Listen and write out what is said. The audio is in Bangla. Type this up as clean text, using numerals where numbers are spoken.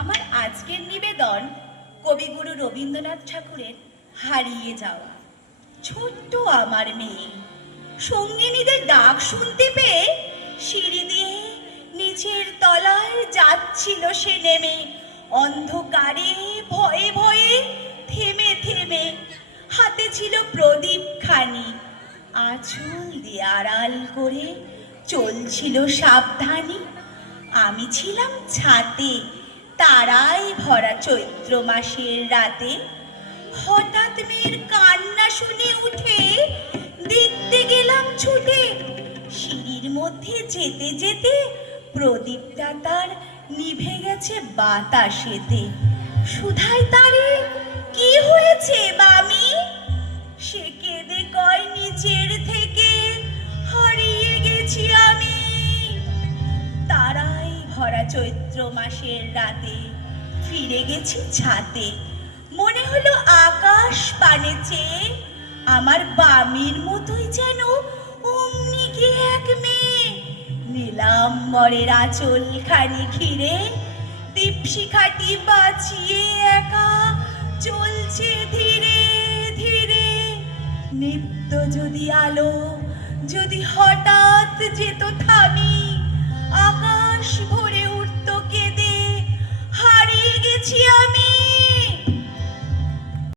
আমার আজকের নিবেদন কবিগুরু রবীন্দ্রনাথ ঠাকুরের হারিয়ে যাওয়া। ছোট্ট আমার মেয়ে সঙ্গিনীদের ডাক শুনতে পেয়ে সিঁড়ি দিয়ে নিচের তলায় যাচ্ছিল সে নেমে, অন্ধকারে ভয়ে ভয়ে থেমে থেমে। হাতে ছিল প্রদীপ খানি, আঁচল দিয়ে আড়াল করে চলছিল সাবধানী। আমি ছিলাম ছাতে, তারাই ভরা চৈত্র মাসের রাতে। হঠাৎ মেয়ের কান্না শুনে উঠে দেখতে গেলাম ছুটে। সিঁড়ির মধ্যে যেতে যেতে প্রদীপটা তার নিভে গেছে বাতাসেতে। সুধাই তারে, কি হয়েছে মামি? সে কেঁদে কয় নিচের থেকে, হারিয়ে গেছি আমি। তারাই ভরা চৈত্র মাসের রাতে ফিরে গেছি ছাতে। মনে হলো আকাশ পানে চেয়ে আমার বামির মতোই যেন অমনি গিয়ে এক মেয়ে। নিলাম মরের আঁচল খানি ঘিরে, দীপশিখাটি বাঁচিয়ে একা চলছে ধীরে ধীরে। নিত্য যদি আলো যদি হঠাৎ